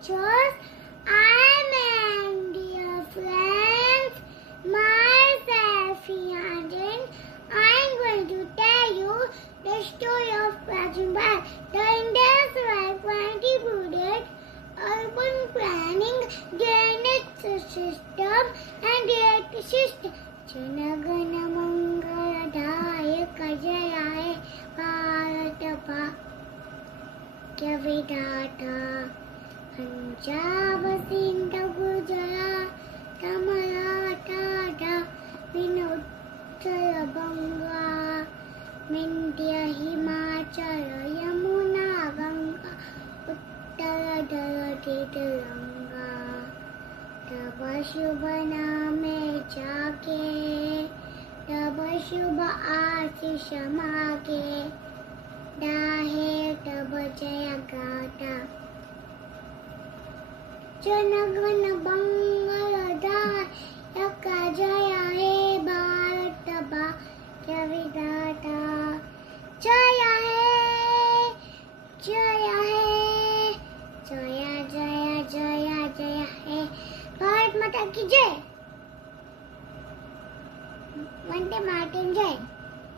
teachers, I'm and dear friends, myself Yaden. I'm going to tell you the story of Prajin Bharat, the industrial contributed urban planning, drainage system and electric system. जनगण मंगलदायक जयाय भारत भाग्य विधाता पंजाब सिंध गुजरात मराठा विनोत्तर बंगा विंध्य हिमाचल यमुना गंगा उत्तर धरती तिरंगा तब शुभ नामे जाके तब शुभ आशीष मागे दाहे तब जय गाता जनगण मंगलदायक जय हे भारत भाग्य विधाता जय हे जय हे जय जय जय जय हे भारत माता की जय वंदे मातरम जय।